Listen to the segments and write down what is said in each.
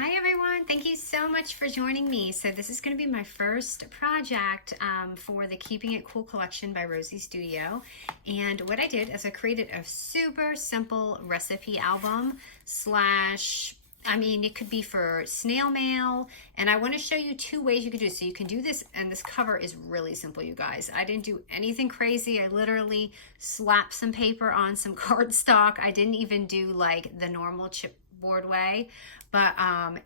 Hi everyone, thank you so much for joining me. So this is going to be my first project for the Keeping It Cool collection by Rosie Studio. And what I did is I created a super simple recipe album slash, it could be for snail mail. And I want to show you two ways you can do it. So you can do this, and this cover is really simple, you guys. I didn't do anything crazy. I literally slapped some paper on some cardstock. I didn't even do like the normal chipboard way. But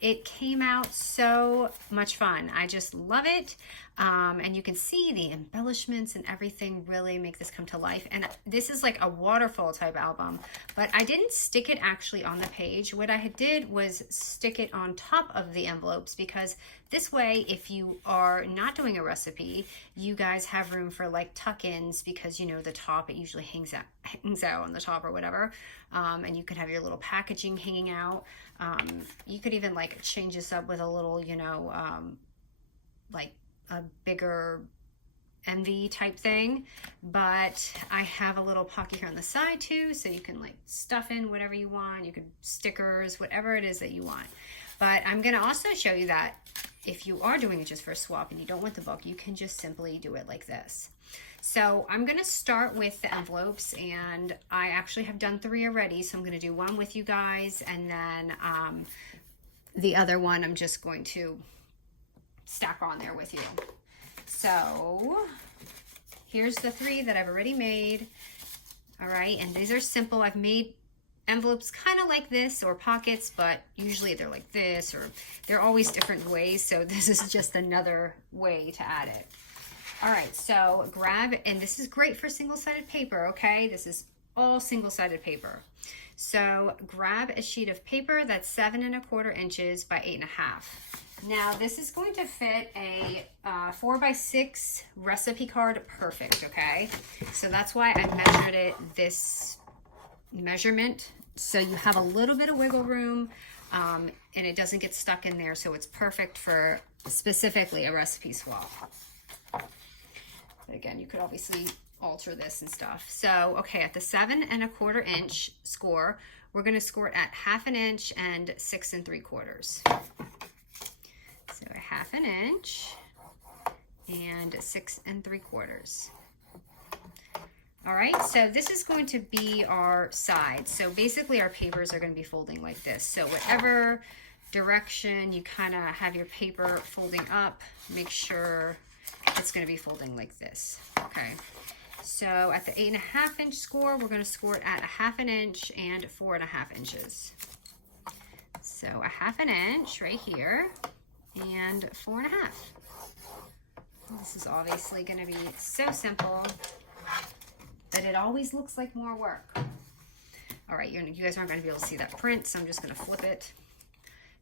it came out so much fun. I just love it. And you can see the embellishments and everything really make this come to life. And this is like a waterfall type album, but I didn't stick it actually on the page. What I did was stick it on top of the envelopes, because this way, if you are not doing a recipe, you guys have room for like tuck-ins, because you know the top, it usually hangs out on the top or whatever. And you could have your little packaging hanging out. You could even like change this up with a little, like a bigger envy type thing. But I have a little pocket here on the side too, so you can like stuff in whatever you want. You could stickers, whatever it is that you want. But I'm gonna also show you that if you are doing it just for a swap and you don't want the book, you can just simply do it like this. So I'm gonna start with the envelopes, and I actually have done 3 already. So I'm gonna do one with you guys, and then the other one I'm just going to stack on there with you. So here's the 3 that I've already made. All right, and these are simple. I've made envelopes kind of like this, or pockets, but usually they're like this, or they're always different ways. So this is just another way to add it. All right, so grab, and this is great for single-sided paper, okay? This is all single-sided paper. So grab a sheet of paper that's 7 1/4 inches by 8 1/2. Now this is going to fit a 4x6 recipe card perfect, okay? So that's why I measured it this measurement, so you have a little bit of wiggle room, and it doesn't get stuck in there, so it's perfect for specifically a recipe swap. But again, you could obviously alter this and stuff. So, okay, at the 7 1/4 inch score, we're gonna score it at 1/2 inch and 6 3/4. So a 1/2 inch and 6 3/4. All right, so this is going to be our side. So basically our papers are gonna be folding like this. So whatever direction you kind of have your paper folding up, make sure it's going to be folding like this. Okay, so at the 8 1/2 inch score, we're going to score it at 1/2 inch and 4 1/2 inches. So a 1/2 inch right here and 4 1/2. This is obviously going to be so simple, but it always looks like more work. All right, you guys aren't going to be able to see that print, so I'm just going to flip it.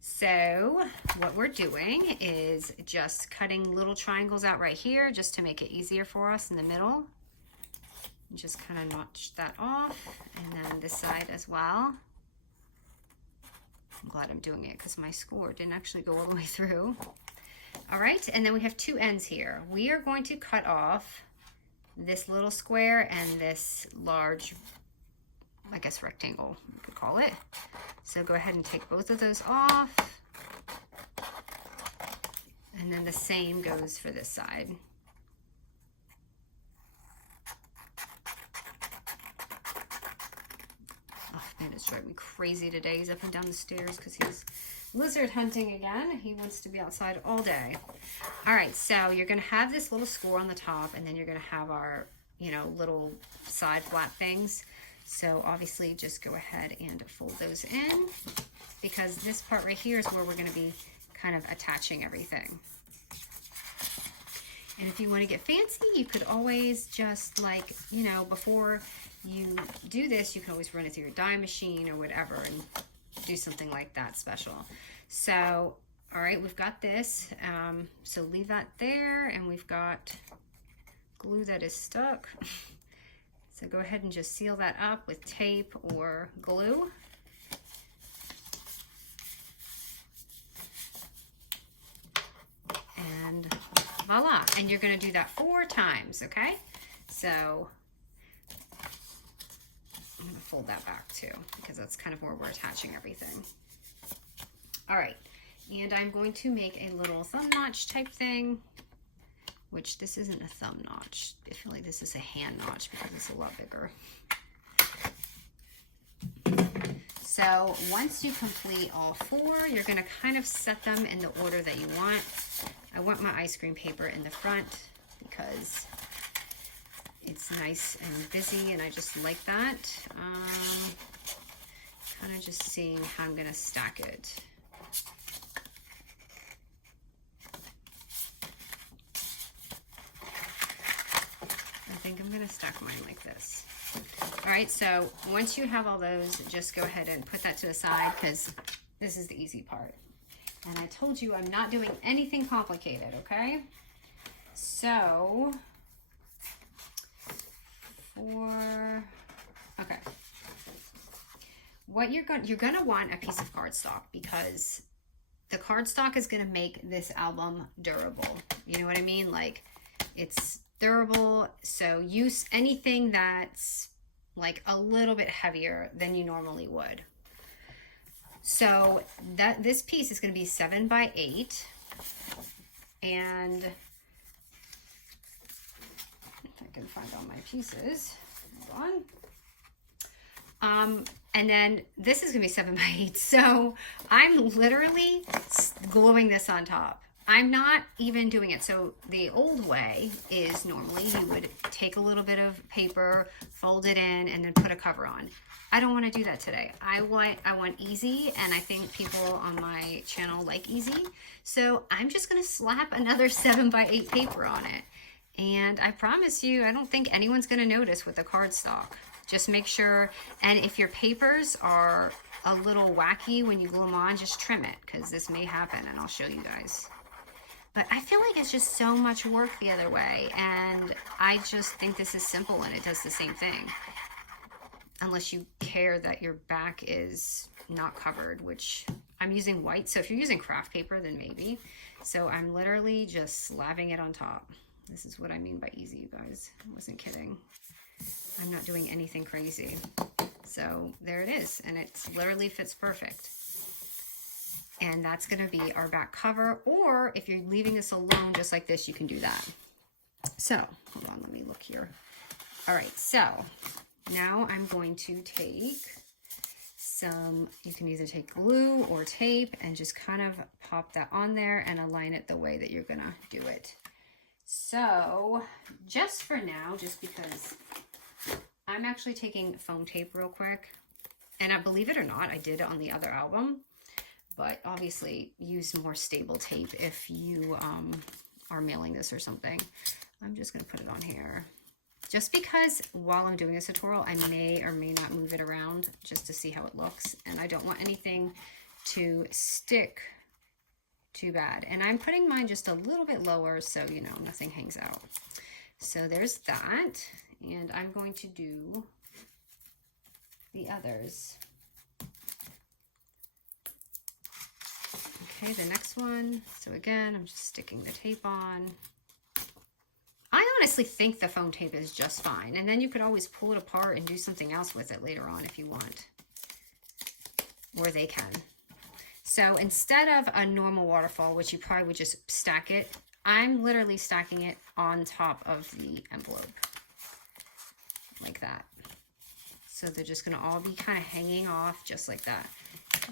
So what we're doing is just cutting little triangles out right here, just to make it easier for us in the middle. And just kind of notch that off, and then this side as well. I'm glad I'm doing it because my score didn't actually go all the way through. All right, and then we have 2 ends here. We are going to cut off this little square and this large, I guess, rectangle, you could call it. So go ahead and take both of those off. And then the same goes for this side. Oh man, it's driving me crazy today. He's up and down the stairs because he's lizard hunting again. He wants to be outside all day. All right, so you're gonna have this little score on the top, and then you're gonna have our, little side flat things. So obviously just go ahead and fold those in, because this part right here is where we're going to be kind of attaching everything. And if you want to get fancy, you could always just like, before you do this, you can always run it through your die machine or whatever and do something like that special. So, all right, we've got this. So leave that there, and we've got glue that is stuck. So go ahead and just seal that up with tape or glue. And voila, and you're gonna do that 4 times, okay? So I'm gonna fold that back too, because that's kind of where we're attaching everything. All right, And I'm going to make a little thumb notch type thing, which this isn't a thumb notch. I feel like this is a hand notch because it's a lot bigger. So once you complete all 4, you're going to kind of set them in the order that you want. I want my ice cream paper in the front because it's nice and busy and I just like that. Kind of just seeing how I'm going to stack it. I think I'm going to stack mine like this. All right, so once you have all those, just go ahead and put that to the side because this is the easy part. And I told you I'm not doing anything complicated, okay? So, okay. What you're gonna want a piece of cardstock because the cardstock is gonna make this album durable. You know what I mean? Like, it's durable, so use anything that's like a little bit heavier than you normally would. So this piece is going to be 7 by 8, and if I can find all my pieces, hold on. And then this is going to be 7 by 8. So I'm literally gluing this on top. I'm not even doing it. So the old way is normally you would take a little bit of paper, fold it in, and then put a cover on. I don't want to do that today. I want easy, and I think people on my channel like easy. So I'm just going to slap another 7 by 8 paper on it. And I promise you, I don't think anyone's going to notice with the cardstock. Just make sure, and if your papers are a little wacky when you glue them on, just trim it, because this may happen, and I'll show you guys. But I feel like it's just so much work the other way, and I just think this is simple and it does the same thing. Unless you care that your back is not covered, which I'm using white, so if you're using craft paper, then maybe. So I'm literally just slapping it on top. This is what I mean by easy, you guys. I wasn't kidding. I'm not doing anything crazy. So there it is, and it literally fits perfect. And that's going to be our back cover, or if you're leaving this alone just like this, you can do that. So, hold on, let me look here. All right, so now I'm going to take some, you can either take glue or tape and just kind of pop that on there and align it the way that you're going to do it. So, just for now, just because I'm actually taking foam tape real quick, and I believe it or not, I did it on the other album. But obviously use more stable tape if you are mailing this or something. I'm just going to put it on here. Just because while I'm doing this tutorial, I may or may not move it around just to see how it looks. And I don't want anything to stick too bad. And I'm putting mine just a little bit lower so, you know, nothing hangs out. So there's that. And I'm going to do the others. Okay, the next one. So again, I'm just sticking the tape on. I honestly think the foam tape is just fine. And then you could always pull it apart and do something else with it later on if you want. Or they can. So instead of a normal waterfall, which you probably would just stack it, I'm literally stacking it on top of the envelope. Like that. So they're just going to all be kind of hanging off just like that.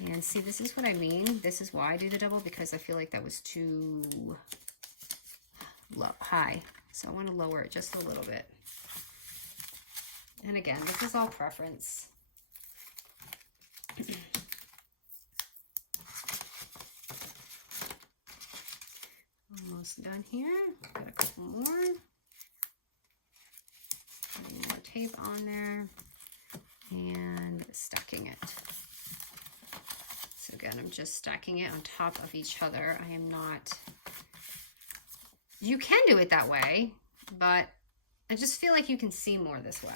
And see, this is what I mean. This is why I do the double, because I feel like that was too high. So I want to lower it just a little bit. And again, this is all preference. Almost done here. Got a couple more. Putting more tape on there and stacking it. So again, I'm just stacking it on top of each other. I am not, you can do it that way, but I just feel like you can see more this way.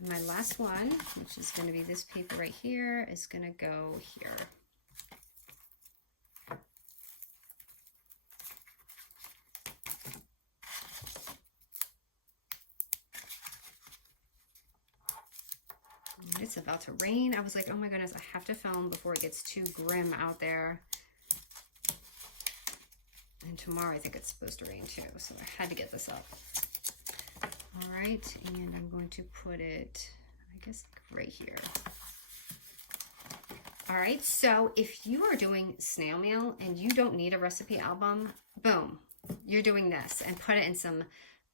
And my last one, which is going to be this paper right here, is going to go here. It's about to rain. I was like, oh my goodness, I have to film before it gets too grim out there. And tomorrow I think it's supposed to rain too, so I had to get this up. All right, and I'm going to put it, I guess, right here. All right, so if you are doing snail mail and you don't need a recipe album, boom, you're doing this, and put it in some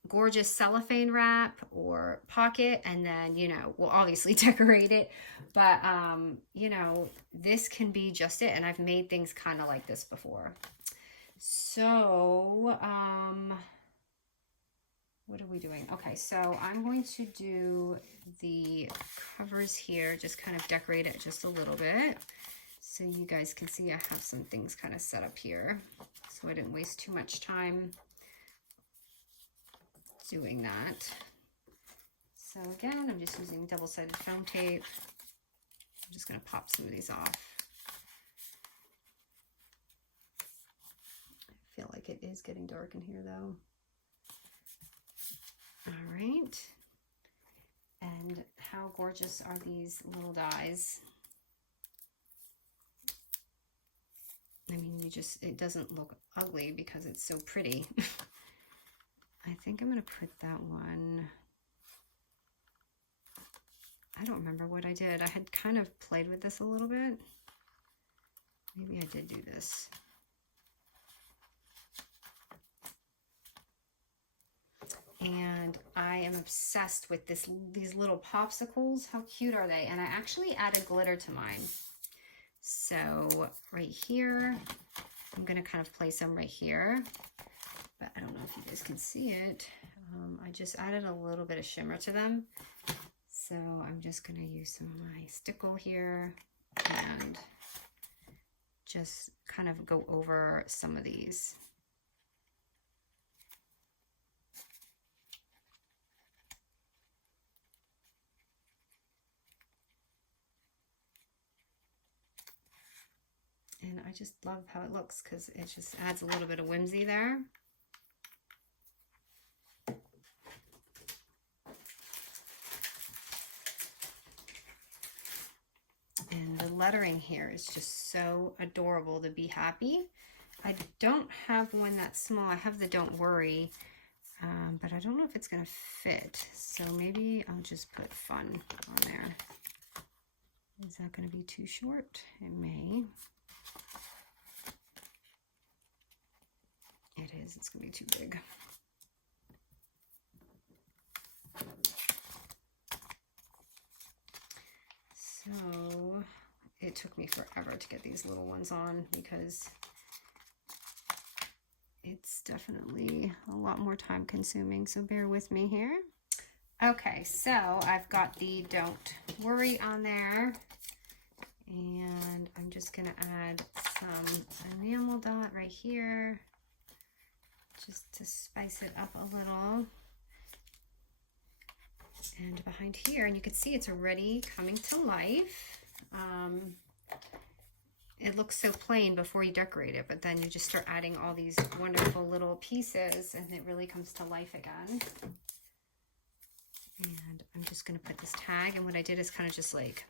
gorgeous cellophane wrap or pocket, and then, you know, we'll obviously decorate it, but you know, this can be just it. And I've made things kind of like this before. So what are we doing? Okay, so I'm going to do the covers here, just kind of decorate it just a little bit so you guys can see I have some things kind of set up here, so I didn't waste too much time doing that. So again, I'm just using double-sided foam tape. I'm just going to pop some of these off. I feel like it is getting dark in here though. All right. And how gorgeous are these little dies? I mean, it doesn't look ugly because it's so pretty. I think I'm going to put that one. I don't remember what I did. I had kind of played with this a little bit. Maybe I did do this. And I am obsessed with these little popsicles. How cute are they? And I actually added glitter to mine. So right here, I'm going to kind of place them right here. But I don't know if you guys can see it. I just added a little bit of shimmer to them. So I'm just going to use some of my Stickle here and just kind of go over some of these. And I just love how it looks because it just adds a little bit of whimsy there. And the lettering here is just so adorable to be happy. I don't have one that's small. I have the Don't Worry, but I don't know if it's going to fit. So maybe I'll just put fun on there. Is that going to be too short? It may. It is. It's going to be too big. So it took me forever to get these little ones on because it's definitely a lot more time consuming. So bear with me here. Okay, so I've got the Don't Worry on there. And I'm just going to add some enamel dot right here, just to spice it up a little. And behind here, and you can see it's already coming to life. It looks so plain before you decorate it, but then you just start adding all these wonderful little pieces and it really comes to life again. And I'm just going to put this tag, and what I did is kind of just like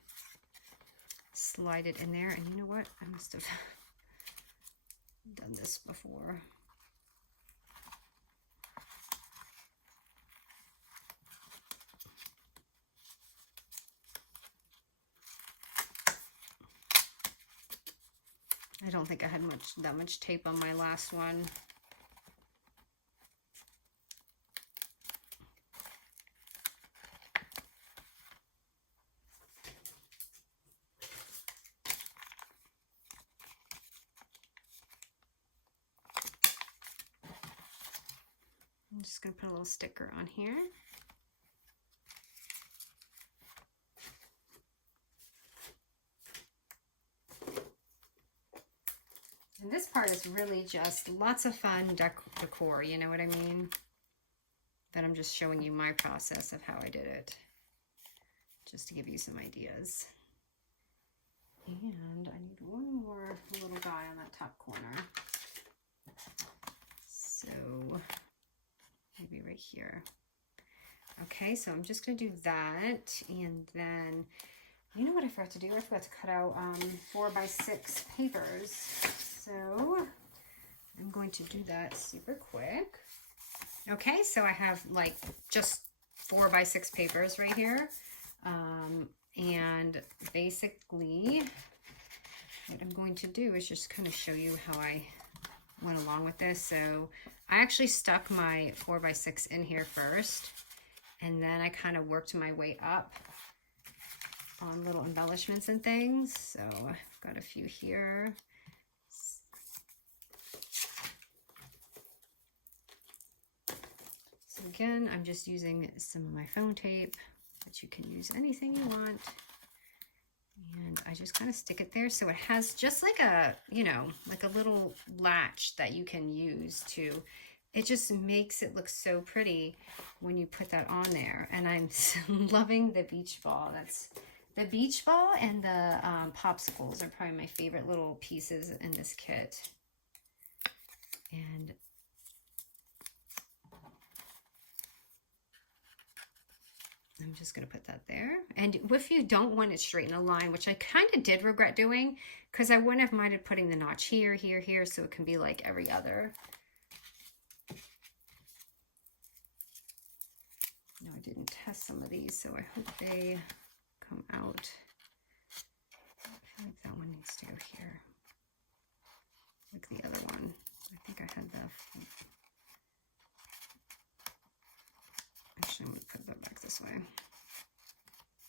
slide it in there. And you know what? I must have done this before. I don't think I had that much tape on my last one. I'm just going to put a little sticker on here. And this part is really just lots of fun decor, you know what I mean? But I'm just showing you my process of how I did it, just to give you some ideas. And I need one more little guy on that top corner. So maybe right here. Okay, so I'm just going to do that, and then you know what I forgot to do? I forgot to cut out 4x6 papers. So I'm going to do that super quick. Okay, so I have like just 4x6 papers right here. And basically what I'm going to do is just kind of show you how I went along with this. So I actually stuck my 4x6 in here first, and then I kind of worked my way up on little embellishments and things. So I've got a few here. So again, I'm just using some of my foam tape, but you can use anything you want. And I just kind of stick it there. So it has just like a, you know, like a little latch that you can use to, it just makes it look so pretty when you put that on there. And I'm loving the beach ball. That's the beach ball, and the popsicles are probably my favorite little pieces in this kit. And I'm just going to put that there. And if you don't want it straight in a line, which I kind of did regret doing, because I wouldn't have minded putting the notch here, here, here, so it can be like every other. No, I didn't test some of these, so I hope they come out. I feel like that one needs to go here. Like the other one. I think I had the... Actually, I'm going to put that back this way.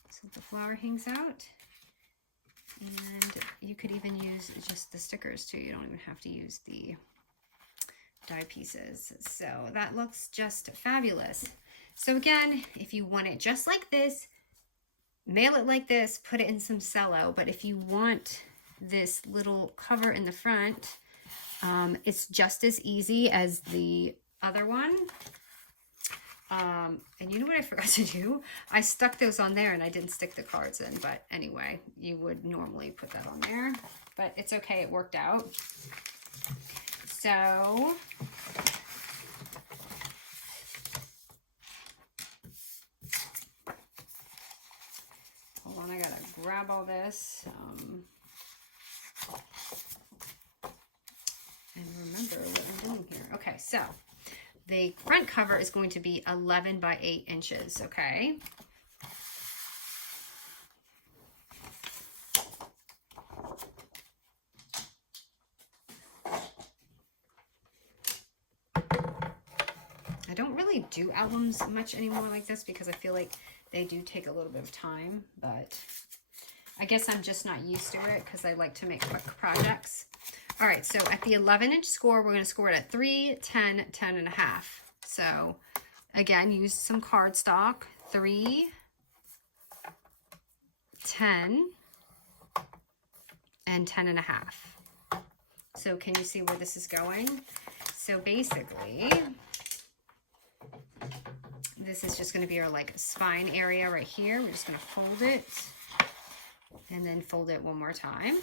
So the flower hangs out. And you could even use just the stickers too. You don't even have to use the die pieces. So that looks just fabulous. So again, if you want it just like this, mail it like this, put it in some cello. But if you want this little cover in the front, it's just as easy as the other one. And you know what I forgot to do? I stuck those on there and I didn't stick the cards in, but anyway, you would normally put that on there, but it's okay, it worked out. So, hold on, I gotta grab all this, and remember what I'm doing here. Okay, so the front cover is going to be 11 by 8 inches, okay? I don't really do albums much anymore like this because I feel like they do take a little bit of time, but I guess I'm just not used to it because I like to make quick projects. All right, so at the 11-inch score, we're going to score it at 3, 10, 10 and a half. So again, use some cardstock, 3, 10, and 10 and a half. So can you see where this is going? So basically, this is just going to be our like spine area right here. We're just going to fold it and then fold it one more time.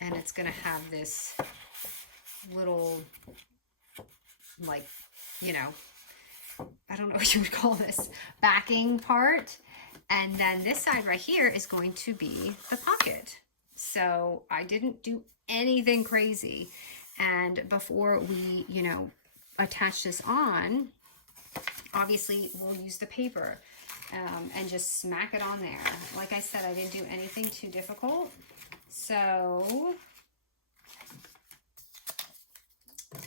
And it's going to have this little, like, you know, I don't know what you would call this, backing part. And then this side right here is going to be the pocket. So I didn't do anything crazy. And before we, you know, attach this on, obviously we'll use the paper and just smack it on there. Like I said, I didn't do anything too difficult. So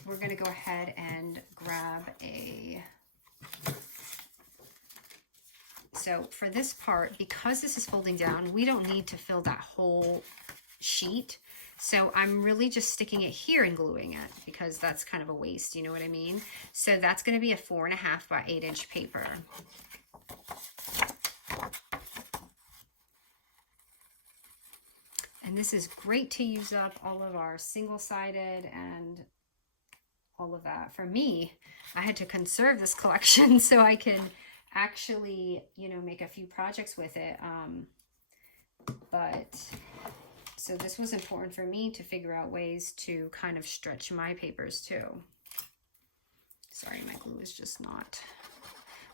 we're going to go ahead and grab a, so for this part, because this is folding down, we don't need to fill that whole sheet. So I'm really just sticking it here and gluing it because that's kind of a waste, you know what I mean? So that's going to be a 4.5 by 8 inch paper. And this is great to use up all of our single-sided and all of that. For me, I had to conserve this collection so I can actually, you know, make a few projects with it. So this was important for me to figure out ways to kind of stretch my papers too. Sorry, my glue is just not.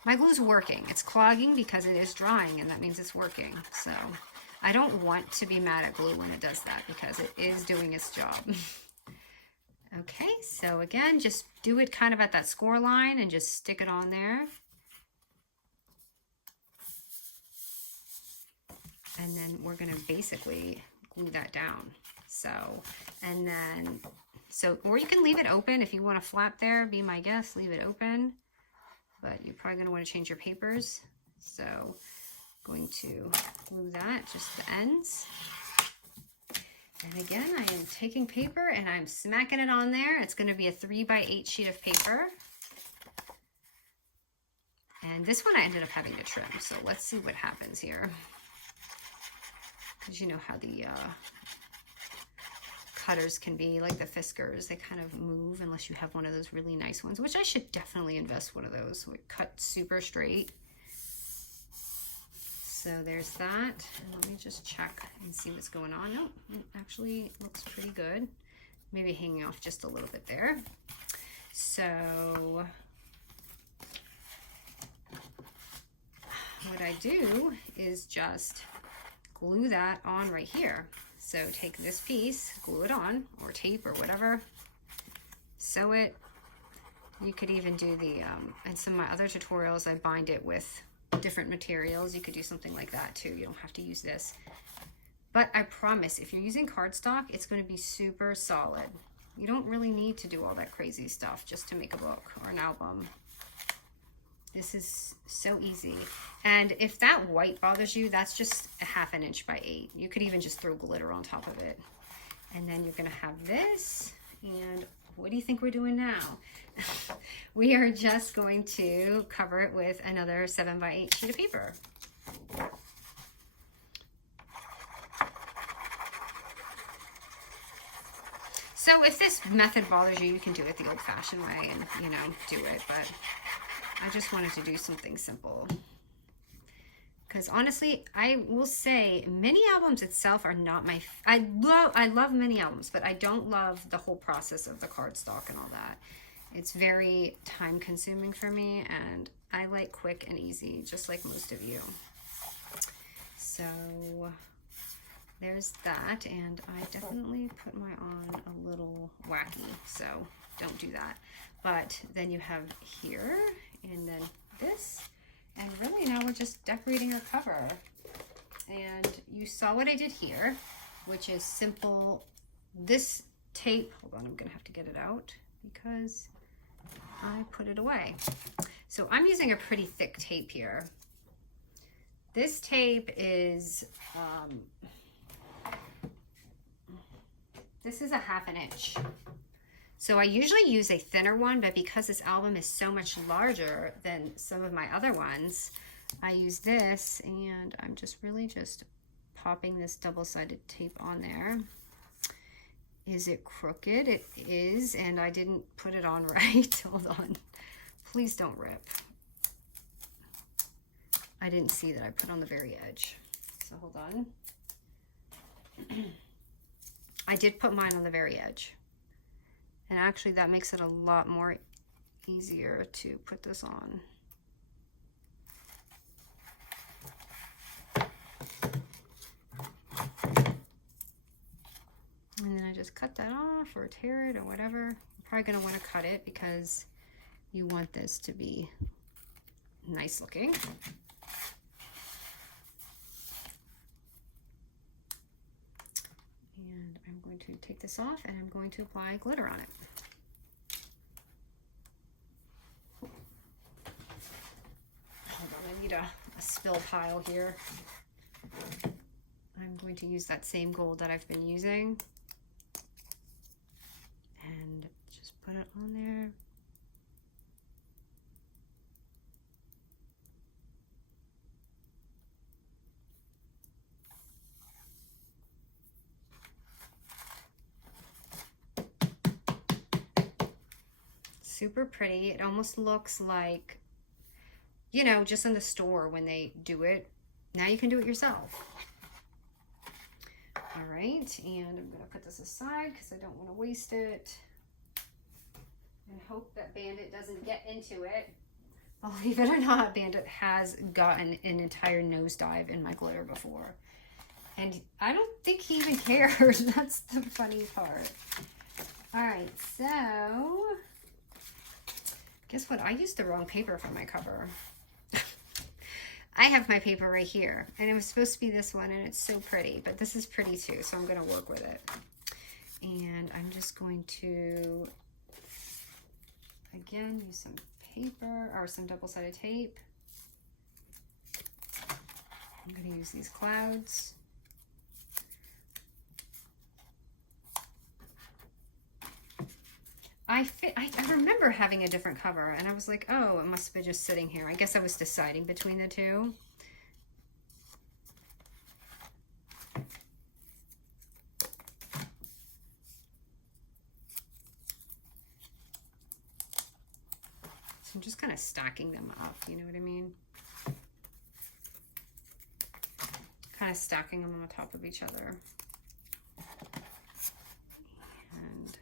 My glue's working. It's clogging because it is drying, and that means it's working. So I don't want to be mad at glue when it does that because it is doing its job. Okay, so again, just do it kind of at that score line and just stick it on there. And then we're going to basically glue that down. So, and then, or you can leave it open if you want to flap there, be my guest, leave it open. But you're probably going to want to change your papers. So, going to glue that, just the ends. And again, I am taking paper and I'm smacking it on there. It's going to be a 3x8 sheet of paper. And this one I ended up having to trim. So let's see what happens here. Because you know how the cutters can be, like the Fiskars, they kind of move unless you have one of those really nice ones, which I should definitely invest one of those. So it cut super straight. So there's that. And let me just check and see what's going on. No, it actually looks pretty good. Maybe hanging off just a little bit there. So what I do is just glue that on right here. So take this piece, glue it on, or tape or whatever, sew it. You could even do the, in some of my other tutorials, I bind it with different materials. You could do something like that too. You don't have to use this. But I promise, if you're using cardstock, it's going to be super solid. You don't really need to do all that crazy stuff just to make a book or an album. This is so easy. And if that white bothers you, that's just a 1/2 inch by 8. You could even just throw glitter on top of it. And then you're going to have this. And what do you think we're doing now? We are just going to cover it with another 7x8 sheet of paper. So if this method bothers you, you can do it the old-fashioned way and, you know, do it. But I just wanted to do something simple. Because honestly, I will say mini albums itself are not my... I love mini albums, but I don't love the whole process of the cardstock and all that. It's very time consuming for me, and I like quick and easy, just like most of you. So there's that, and I definitely put my on a little wacky, so don't do that. But then you have here, and then this, and really now we're just decorating our cover. And you saw what I did here, which is simple. This tape, hold on, I'm gonna have to get it out because I put it away. So I'm using a pretty thick tape here. This tape is, this is a 1/2 inch. So I usually use a thinner one, but because this album is so much larger than some of my other ones, I use this, and I'm just really just popping this double-sided tape on there. Is it crooked? It is, and I didn't put it on right. Hold on. Please don't rip. I didn't see that I put on the very edge. So hold on. I did put mine on the very edge. And actually that makes it a lot more easier to put this on. And then I just cut that off or tear it or whatever. You're probably going to want to cut it because you want this to be nice looking. And I'm going to take this off and I'm going to apply glitter on it. Hold on, I need a spill pile here. I'm going to use that same gold that I've been using. And just put it on there. Super pretty. It almost looks like, you know, just in the store when they do it. Now you can do it yourself. All right, and I'm going to put this aside because I don't want to waste it. And hope that Bandit doesn't get into it. Believe it or not, Bandit has gotten an entire nosedive in my glitter before. And I don't think he even cares. That's the funny part. Alright, so guess what? I used the wrong paper for my cover. I have my paper right here, and it was supposed to be this one, and it's so pretty, but this is pretty too, so I'm going to work with it. And I'm just going to, again, use some paper, or some double-sided tape. I'm going to use these clouds. I remember having a different cover, and I was like, oh, it must have been just sitting here. I guess I was deciding between the two. So I'm just kind of stacking them up, you know what I mean? Kind of stacking them on top of each other. And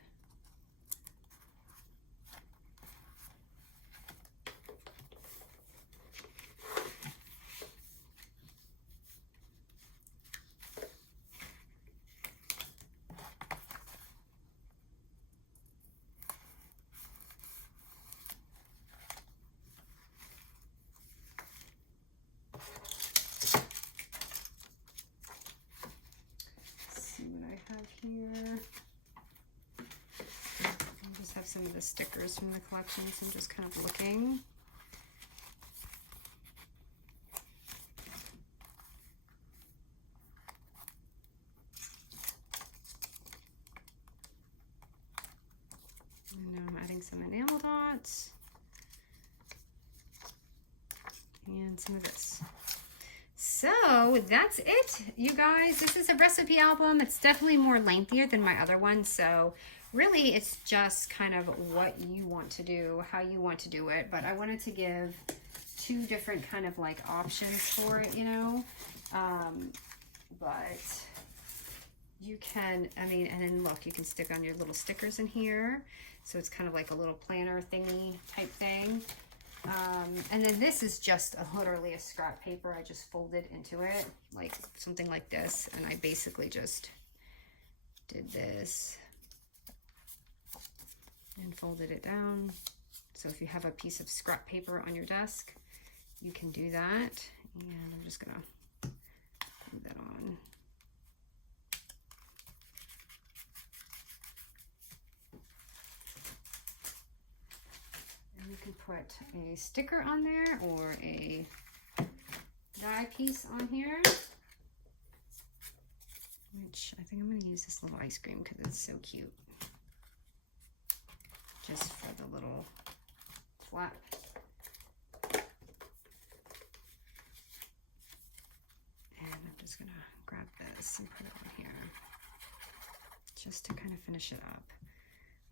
here. I just have some of the stickers from the collection, so I'm just kind of looking. And now I'm adding some enamel dots and some of this. So that's it, you guys. This is a recipe album. It's definitely more lengthier than my other one. So really it's just kind of what you want to do, how you want to do it. But I wanted to give two different kind of like options for it, you know. But you can, I mean, and then look, you can stick on your little stickers in here. So it's kind of like a little planner thingy type thing. And then this is just literally a scrap paper. I just folded into it, like something like this. And I basically just did this and folded it down. So if you have a piece of scrap paper on your desk, you can do that. And I'm just gonna put that on. You can put a sticker on there or a die piece on here, which I think I'm going to use this little ice cream because it's so cute, just for the little flap. And I'm just going to grab this and put it on here just to kind of finish it up.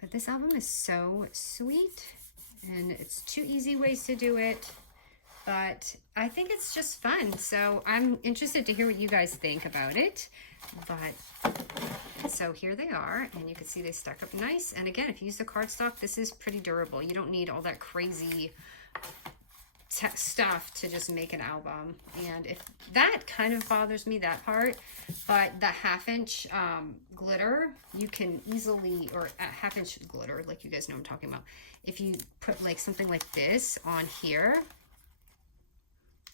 But this album is so sweet. And it's two easy ways to do it, but I think it's just fun. So I'm interested to hear what you guys think about it. But so here they are, and you can see they stack up nice. And again, if you use the cardstock, this is pretty durable. You don't need all that crazy stuff to just make an album. And if that kind of bothers me, that part, but the 1/2" glitter, you can easily, or a 1/2" glitter, like you guys know what I'm talking about. If you put like something like this on here,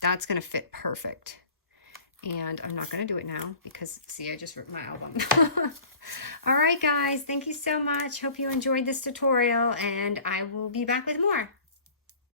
that's gonna fit perfect. And I'm not gonna do it now because see, I just ripped my album. All right, guys, thank you so much. Hope you enjoyed this tutorial, and I will be back with more.